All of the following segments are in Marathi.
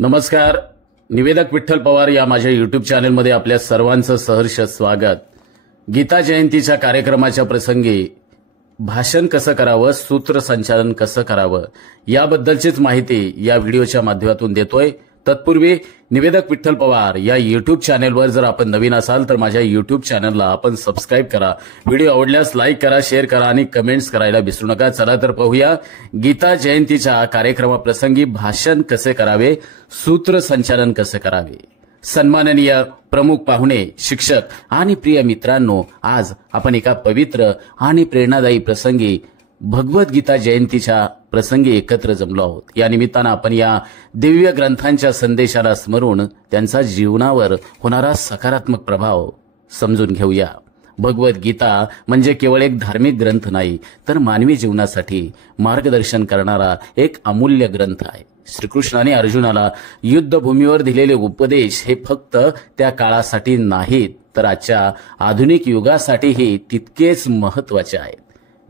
नमस्कार. निवेदक विठ्ठल पवार या माझ्या युट्यूब चॅनलमध्ये आपल्या सर्वांचं सहर्ष स्वागत. गीता जयंतीच्या कार्यक्रमाच्या प्रसंगी भाषण कसं करावं, सूत्रसंचालन कसं करावं याबद्दलचीच माहिती या व्हिडिओच्या माध्यमातून देतोय. तत्पूर्वी निवेदक विठ्ठल पवार या युट्यूब चॅनलवर जर आपण नवीन असाल तर माझ्या युट्यूब चॅनलला आपण सबस्क्राईब करा. व्हिडिओ आवडल्यास लाईक करा, शेअर करा आणि कमेंट्स करायला विसरू नका. चला तर पाहूया गीता जयंतीच्या कार्यक्रमाप्रसंगी भाषण कसे करावे, सूत्रसंचालन कसे करावे. सन्माननीय प्रमुख पाहुणे, शिक्षक आणि प्रिय मित्रांनो, आज आपण एका पवित्र आणि प्रेरणादायी प्रसंगी भगवद्गीता जयंतीच्या प्रसंगी एकत्र जमलो आहोत. या निमित्तानं आपण या दिव्य ग्रंथांच्या संदेशाला स्मरून त्यांचा जीवनावर होणारा सकारात्मक प्रभाव समजून घेऊया. भगवद्गीता म्हणजे केवळ एक धार्मिक ग्रंथ नाही, तर मानवी जीवनासाठी मार्गदर्शन करणारा एक अमूल्य ग्रंथ आहे. श्रीकृष्णाने अर्जुनाला युद्धभूमीवर दिलेले उपदेश हे फक्त त्या काळासाठी नाहीत, तर आजच्या आधुनिक युगासाठीही तितकेच महत्वाचे आहेत.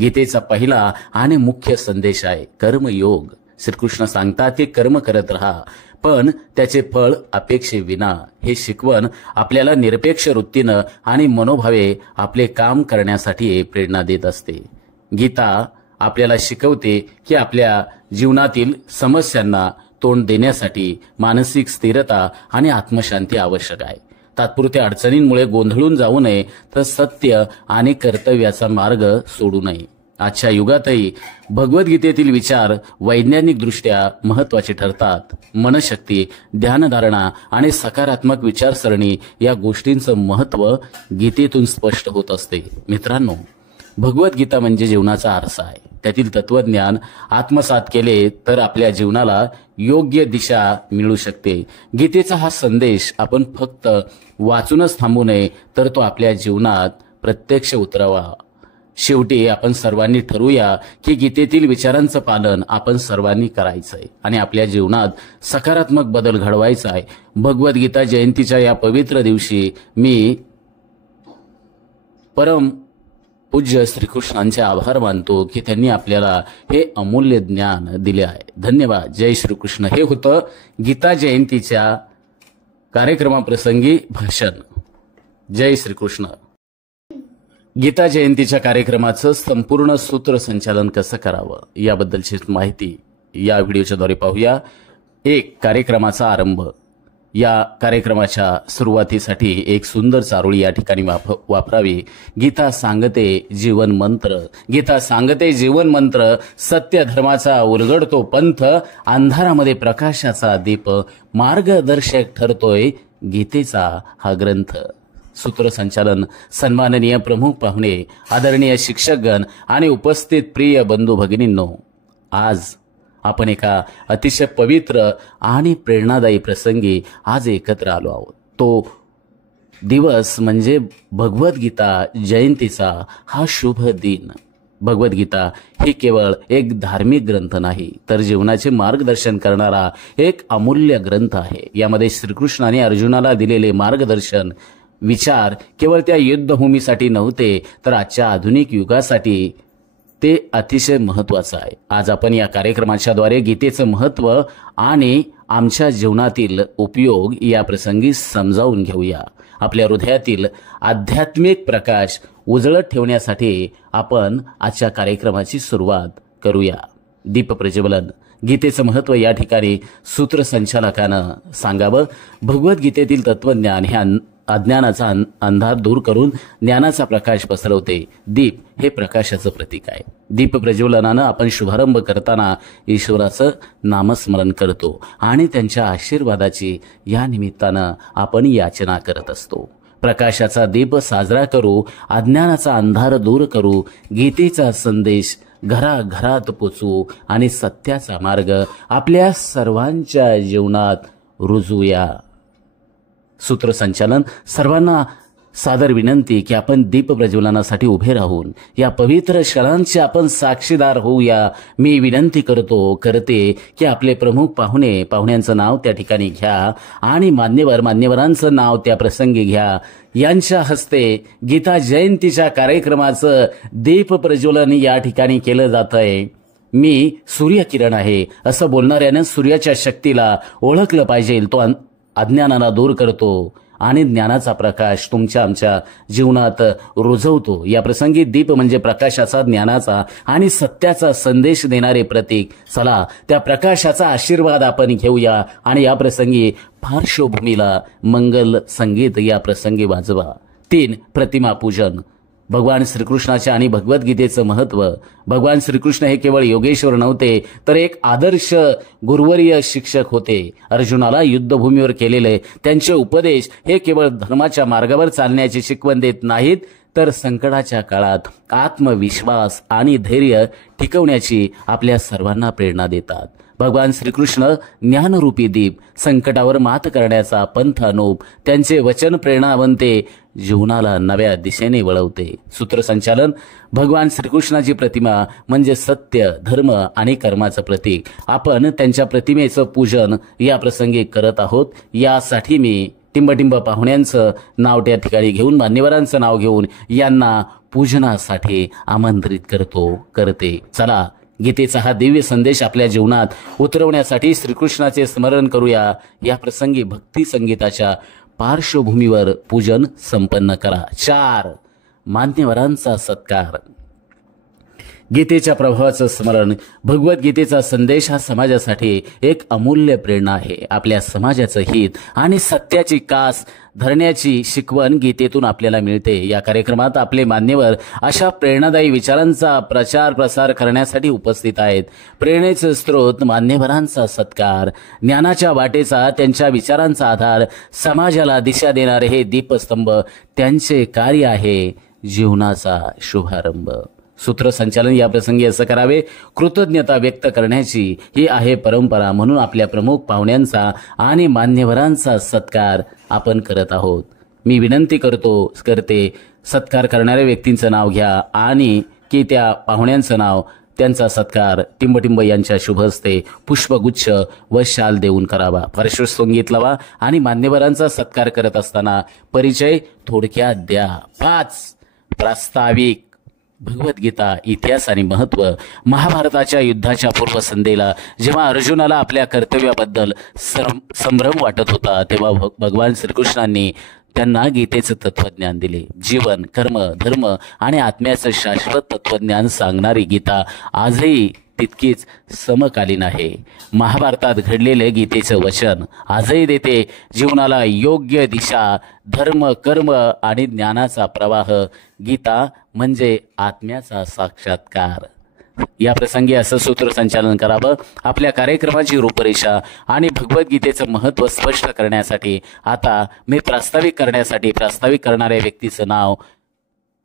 गीतेचा पहिला आणि मुख्य संदेश आहे कर्मयोग. श्रीकृष्ण सांगतात की कर्म करत राहा, पण त्याचे फळ अपेक्षेविना. हे शिकवण आपल्याला निरपेक्ष वृत्तीनं आणि मनोभावे आपले काम करण्यासाठी प्रेरणा देत असते. गीता आपल्याला शिकवते की आपल्या जीवनातील समस्यांना तोंड देण्यासाठी मानसिक स्थिरता आणि आत्मशांती आवश्यक आहे. तात्पुरत्या अडचणींमुळे गोंधळून जाऊ नये, तर सत्य आणि कर्तव्याचा मार्ग सोडू नये. आजच्या युगातही भगवद्गीतेतील विचार वैज्ञानिक दृष्ट्या महत्वाचे ठरतात. मनशक्ती, ध्यानधारणा आणि सकारात्मक विचारसरणी या गोष्टींचं महत्व गीतेतून स्पष्ट होत असते. मित्रांनो, भगवद्गीता म्हणजे जीवनाचा आरसा आहे. त्यातील तत्वज्ञान आत्मसात केले तर आपल्या जीवनाला योग्य दिशा मिळू शकते. गीतेचा हा संदेश आपण फक्त वाचूनच थांबू नये, तर तो आपल्या जीवनात प्रत्यक्ष उतरावा. शेवटी आपण सर्वांनी ठरवूया की गीतेतील विचारांचं पालन आपण सर्वांनी करायचंय आणि आपल्या जीवनात सकारात्मक बदल घडवायचा आहे. भगवद्गीता जयंतीच्या या पवित्र दिवशी मी परम पूज्य श्रीकृष्णांचे आभार मानतो की त्यांनी आपल्याला हे अमूल्य ज्ञान दिले आहे. धन्यवाद. जय श्रीकृष्ण. हे होतं गीता जयंतीच्या कार्यक्रमाप्रसंगी भाषण. जय श्रीकृष्ण. गीता जयंतीच्या कार्यक्रमाचं संपूर्ण सूत्रसंचालन कसं करावं याबद्दलची माहिती या व्हिडिओच्याद्वारे पाहूया. 1. कार्यक्रमाचा आरंभ. या कार्यक्रमाच्या सुरुवातीसाठी एक सुंदर चारोळी या ठिकाणी वापरावी. गीता सांगते जीवन मंत्र. गीता सांगते जीवन मंत्र. सत्य धर्माचा उलगडतो पंथ, अंधारामध्ये प्रकाशाचा दीप, मार्गदर्शक ठरतोय गीतेचा हा ग्रंथ. सूत्रसंचालन. सन्माननीय प्रमुख पाहुणे, आदरणीय शिक्षकगण आणि उपस्थित प्रिय बंधू भगिनींनो, आज आपण एका अतिशय पवित्र आणि प्रेरणादायी प्रसंगी आज एकत्र आलो आहोत. तो दिवस म्हणजे भगवद्गीता जयंतीचा हा शुभ दिन. भगवद्गीता ही केवळ एक धार्मिक ग्रंथ नाही, तर जीवनाचे मार्गदर्शन करणारा एक अमूल्य ग्रंथ आहे. यामध्ये श्रीकृष्णाने अर्जुनाला दिलेले मार्गदर्शन विचार केवळ त्या युद्धभूमीसाठी नव्हते, तर आजच्या आधुनिक युगासाठी ते अतिशय महत्वाचं आहे. आज आपण या कार्यक्रमाच्याद्वारे गीतेचं महत्व आणि आमच्या जीवनातील उपयोग या प्रसंगी समजावून घेऊया. आपल्या हृदयातील आध्यात्मिक प्रकाश उजळत ठेवण्यासाठी आपण आजच्या कार्यक्रमाची सुरुवात करूया. दीप प्रज्वलन. गीतेचं महत्व या ठिकाणी सूत्रसंचालकानं सांगावं. भगवद्गीतेतील तत्वज्ञान हे अज्ञानाचा अंधार दूर करून ज्ञानाचा प्रकाश पसरवते. दीप हे प्रकाशाचं प्रतीक आहे. दीप प्रज्वलनानं आपण शुभारंभ करताना ईश्वराचं नामस्मरण करतो आणि त्यांच्या आशीर्वादाची या निमित्तानं आपण याचना करत असतो. प्रकाशाचा दीप साजरा करू, अज्ञानाचा अंधार दूर करू, गीतेचा संदेश घराघरात पोचवू आणि सत्याचा मार्ग आपल्या सर्वांच्या जीवनात रुजूया. सूत्रसंचालन. सर्वांना सादर विनंती की आपण दीप प्रज्वलनासाठी उभे राहून या पवित्र क्षणांचे आपण साक्षीदार होऊया. मी विनंती करते की आपले प्रमुख पाहुण्यांचं नाव त्या ठिकाणी घ्या आणि मान्यवरांचं नाव त्या प्रसंगी घ्या. यांच्या हस्ते गीता जयंतीच्या कार्यक्रमाचं दीप प्रज्वलन या ठिकाणी केलं जात आहे. मी सूर्यकिरण आहे असं बोलणाऱ्यानं सूर्याच्या शक्तीला ओळखलं पाहिजे. तो अज्ञानाला दूर करतो आणि ज्ञानाचा प्रकाश तुमच्या आमच्या जीवनात रुजवतो. या प्रसंगी दीप म्हणजे प्रकाशाचा, ज्ञानाचा आणि सत्याचा संदेश देणारे प्रतीक. चला त्या प्रकाशाचा आशीर्वाद आपण घेऊया आणि या प्रसंगी पार्श्वभूमीला मंगल संगीत या प्रसंगी वाजवा. 3. प्रतिमा पूजन. भगवान श्रीकृष्णाचे आणि भगवद्गीतेचं महत्त्व. भगवान श्रीकृष्ण हे केवळ योगेश्वर नव्हते तर एक आदर्श गुरुवर्य शिक्षक होते. अर्जुनाला युद्धभूमीवर केलेले त्यांचे उपदेश हे केवळ धर्माच्या मार्गावर चालण्याची शिकवण देत नाहीत तर संकटाच्या काळात आत्मविश्वास आणि धैर्य टिकवण्याची आपल्या सर्वांना प्रेरणा देतात. भगवान श्रीकृष्ण ज्ञानरूपी दीप, संकटावर मात करण्याचा पंथ अनूप. त्यांचे वचन प्रेरणा बनते, जीवनाला नव्या दिशेने वळवते. सूत्रसंचालन. भगवान श्रीकृष्णाची प्रतिमा म्हणजे सत्य, धर्म आणि कर्माचं प्रतीक. आपण त्यांच्या प्रतिमेचं पूजन या प्रसंगी करत आहोत. यासाठी मी टिंबटिंब पाहुण्यांचं नाव त्या ठिकाणी घेऊन, मान्यवरांचं नाव घेऊन यांना पूजनासाठी आमंत्रित करते. चला गीतेचा हा दिव्य संदेश आपल्या जीवनात उतरवण्यासाठी श्रीकृष्णाचे स्मरण करूया. या प्रसंगी भक्ती संगीताच्या पार्श्वभूमीवर पूजन संपन्न करा. 4. मान्यवरांचा सत्कार. गीतेच्या प्रभावाचं स्मरण. भगवद्गीतेचा संदेश हा समाजासाठी एक अमूल्य प्रेरणा आहे. आपल्या समाजाचं हित आणि सत्याची कास धरण्याची शिकवण गीतेतून आपल्याला मिळते. या कार्यक्रमात आपले मान्यवर अशा प्रेरणादायी विचारांचा प्रसार करण्यासाठी उपस्थित आहेत. प्रेरणेचे स्रोत, मान्यवरांचा सत्कार, ज्ञानाच्या वाटेचा, त्यांच्या विचारांचा आधार, समाजाला दिशा देणारे हे दीपस्तंभ, त्यांचे कार्य आहे जीवनाचा शुभारंभ. सूत्रसंचालन. या प्रसंगी असं करावे. कृतज्ञता व्यक्त करण्याची ही आहे परंपरा, म्हणून आपल्या प्रमुख पाहुण्यांचा आणि मान्यवरांचा सत्कार आपण करत आहोत. मी विनंती करते सत्कार करणाऱ्या व्यक्तींचं नाव घ्या आणि की त्या पाहुण्यांचं नाव, त्यांचा सत्कार टिंबटिंब यांच्या शुभ हस्ते पुष्पगुच्छ व शाल देऊन करावा. पार्श्वसंगीत लावा आणि मान्यवरांचा सत्कार करत असताना परिचय थोडक्यात द्या. 5. प्रास्ताविक. भगवद्गीता, इतिहास आणि महत्त्व. महाभारताच्या युद्धाच्या पूर्वसंध्येला जेव्हा अर्जुनाला आपल्या कर्तव्याबद्दल संभ्रम वाटत होता तेव्हा भगवान श्रीकृष्णांनी त्यांना गीतेचं तत्वज्ञान दिले. जीवन, कर्म, धर्म आणि आत्म्याचं शाश्वत तत्वज्ञान सांगणारी गीता आजही तितकीच समकालीन आहे. महाभारतात घडलेले गीतेचं वचन आजही देते जीवनाला योग्य दिशा. धर्म, कर्म आणि ज्ञानाचा प्रवाह. गीता म्हणजे आत्म्याचा साक्षात्कार. या प्रसंगी असं सूत्रसंचालन करावं. आपल्या कार्यक्रमाची रूपरेषा आणि भगवद्गीतेचं महत्त्व स्पष्ट करण्यासाठी आता मी प्रास्ताविक करणाऱ्या व्यक्तीचं नाव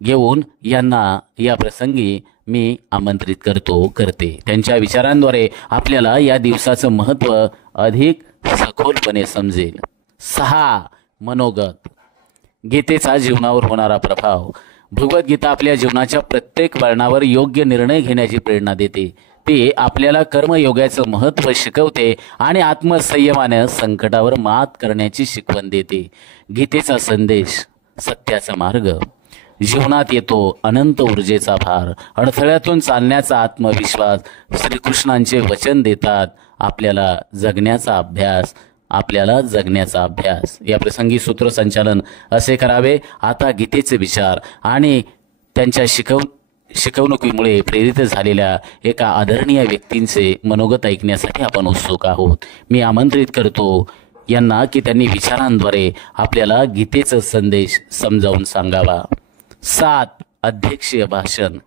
घेऊन यांना या प्रसंगी मी आमंत्रित करते. त्यांच्या विचारांद्वारे आपल्याला या दिवसाचं महत्त्व अधिक सखोलपणे समजेल. 6. मनोगत. गीतेचा जीवनावर होणारा प्रभाव. भगवद्गीता आपल्या जीवनाच्या प्रत्येक वळणावर योग्य निर्णय घेण्याची प्रेरणा देते. ती आपल्याला कर्मयोगाचं महत्त्व शिकवते आणि आत्मसंयमाने संकटावर मात करण्याची शिकवण देते. गीतेचा संदेश सत्याचा मार्ग. जीवनात येतो अनंत ऊर्जेचा भार, अडथळ्यातून चालण्याचा आत्मविश्वास. श्रीकृष्णांचे वचन देतात आपल्याला जगण्याचा अभ्यास. या प्रसंगी सूत्रसंचालन असे करावे. आता गीतेचे विचार आणि त्यांच्या शिकवणुकीमुळे प्रेरित झालेल्या एका आदरणीय व्यक्तींचे मनोगत ऐकण्यासाठी आपण उत्सुक आहोत. मी आमंत्रित करतो यांना की त्यांनी विचारांद्वारे आपल्याला गीतेचा संदेश समजावून सांगावा. 7. अध्यक्षीय भाषण.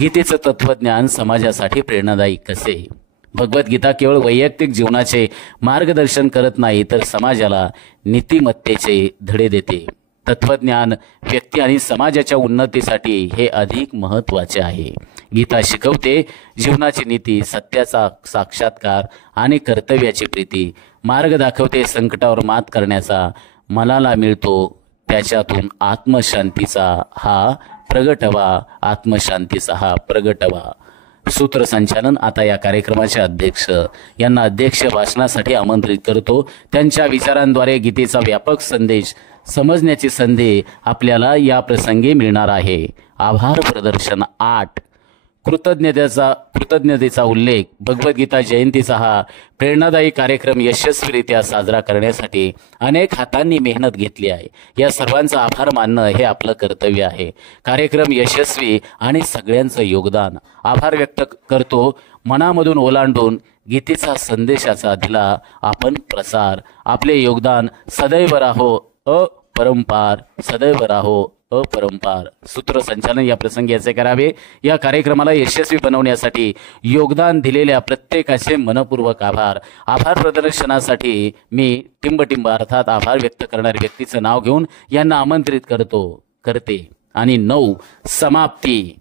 गीतेचं तत्वज्ञान समाजासाठी प्रेरणादायी कसे. भगवद्गीता केवळ वैयक्तिक जीवनाचे मार्गदर्शन करत नाही तर समाजाला नीतिमत्तेचे धडे देते. तत्वज्ञान व्यक्ती आणि समाजाच्या उन्नतीसाठी हे अधिक महत्त्वाचे आहे. गीता शिकवते जीवनाची नीती, सत्याचा साक्षात्कार आणि कर्तव्याची प्रीती. मार्ग दाखवते संकटावर मात करण्याचा. मनाला मिळतो त्याच्यातून आत्मशांतीचा हा प्रगटवा. सूत्रसंचालन. आता या कार्यक्रमाचे अध्यक्ष यांना अध्यक्ष भाषणासाठी आमंत्रित करतो. त्यांच्या विचारांद्वारे गीतेचा व्यापक संदेश समजण्याची संधी आपल्याला या प्रसंगी मिळणार आहे. आभार प्रदर्शन. 8. कृतज्ञतेचा उल्लेख भगवद्गीता जयंतीचा हा प्रेरणादायी कार्यक्रम यशस्वीरित्या साजरा करण्यासाठी अनेक हातांनी मेहनत घेतली आहे. या सर्वांचा आभार मानणं हे आपलं कर्तव्य आहे. कार्यक्रम यशस्वी आणि सगळ्यांचं योगदान. आभार व्यक्त करतो. मनामधून ओलांडून गीतेचा संदेशाचा दिला आपण प्रसार. आपले योगदान सदैव राहो अपरंपार, सदैव राहो अपरंपार. सूत्रसंचालन या प्रसंगी असे करावे. या कार्यक्रमाला यशस्वी बनवण्यासाठी योगदान दिलेल्या प्रत्येकाचे मनपूर्वक आभार. आभार प्रदर्शनासाठी मी टिंबटिंब अर्थात आभार व्यक्त करणाऱ्या व्यक्तीचं नाव घेऊन यांना आमंत्रित करते. आणि 9 समाप्ती,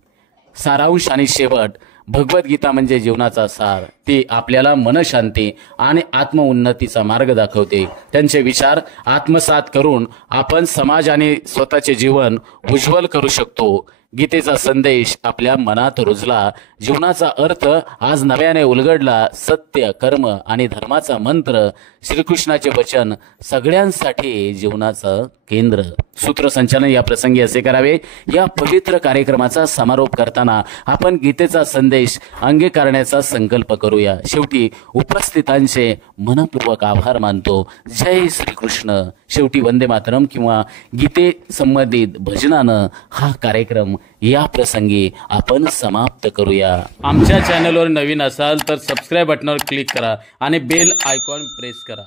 सारांश आणि शेवट. भगवद्गीता म्हणजे जीवनाचा सार. ती आपल्याला मनशांती आणि आत्मउन्नतीचा मार्ग दाखवते. त्यांचे विचार आत्मसात करून आपण समाज आणि स्वतःचे जीवन उज्ज्वल करू शकतो. गीतेचा संदेश आपल्या मनात रुजला. जीवनाचा अर्थ आज नव्याने उलगडला. सत्य, कर्म आणि धर्माचा मंत्र, श्रीकृष्णाचे वचन सगळ्यांसाठी जीवनाचं केंद्र. सूत्रसंचालन या प्रसंगी असे करावे. या पवित्र कार्यक्रमाचा समारोप करताना आपण गीतेचा संदेश अंगीकारण्याचा संकल्प करूया. शेवटी उपस्थितांचे मनपूर्वक आभार मानतो. जय श्रीकृष्ण. शेवटी वंदे मातरम किंवा गीते संबंधित भजनानं हा कार्यक्रम या प्रसंगी आपण समाप्त करूया. आमच्या चॅनलवर नवीन असाल तर सबस्क्राईब बटनावर क्लिक करा आणि बेल आयकॉन प्रेस करा.